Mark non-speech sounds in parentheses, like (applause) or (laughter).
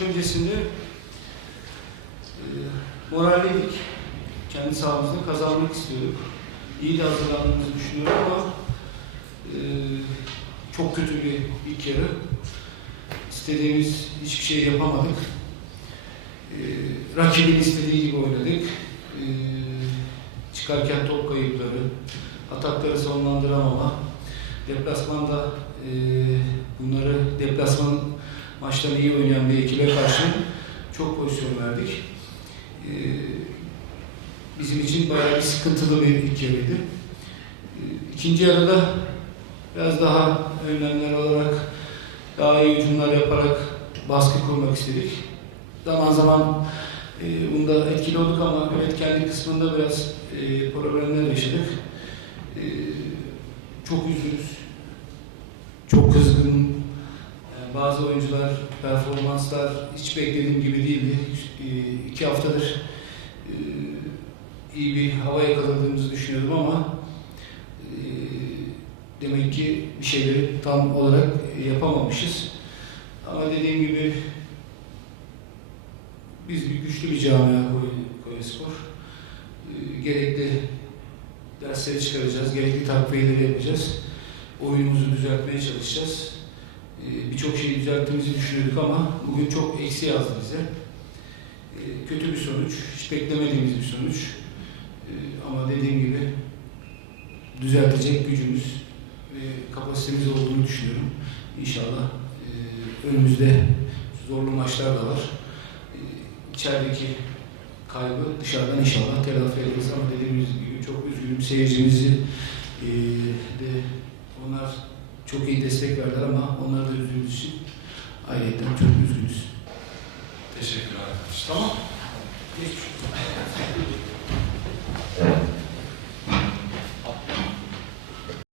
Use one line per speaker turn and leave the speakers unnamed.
öncesinde e, moralliydik. Kendi sahamızda kazanmak istiyorduk. İyi de hazırlandığımızı düşünüyorum ama e, çok kötü bir ilk yarı. İstediğimiz hiçbir şey yapamadık. E, rakibin istediği gibi oynadık. E, çıkarken top kayıpları, atakları sonlandıramama, deplasmanda e, bunları deplasman maçtan iyi oynayan bir ekibe karşı çok pozisyon verdik. E, bizim için bayağı bir sıkıntılı bir ilk yarıydı. E, ikinci yarıda biraz daha önlemler olarak daha iyi hücumlar yaparak baskı kurmak istedik. Zaman zaman e, bunda etkili olduk ama üretkenlik kısmında biraz e, problemler yaşadık. E, bazı oyuncular, performanslar hiç beklediğim gibi değildi. E, iki haftadır e, iyi bir hava yakaladığımızı düşünüyordum ama e, demek ki bir şeyleri tam olarak yapamamışız. Ama dediğim gibi biz bir güçlü bir camia Konyaspor. E, gerekli dersleri çıkaracağız, gerekli takviyeleri yapacağız. Oyunumuzu düzeltmeye çalışacağız. E, Birçok şeyi düzelttiğimizi düşünüyorduk ama bugün çok eksi yazdı bize. E, Kötü bir sonuç, hiç beklemediğimiz bir sonuç. E, Ama dediğim gibi düzeltecek gücümüz ve kapasitemiz olduğunu düşünüyorum. İnşallah e, önümüzde zorlu maçlar da var. İçerideki kaybı dışarıdan inşallah telafi ederiz ama dediğimiz gibi çok üzgünüm seyircimizi e, de onlar çok iyi destek verdiler ama onları da üzdüğümüz için ayrıca çok üzgünüz.
Teşekkürler.
Tamam. Geçmiş olsun. (laughs)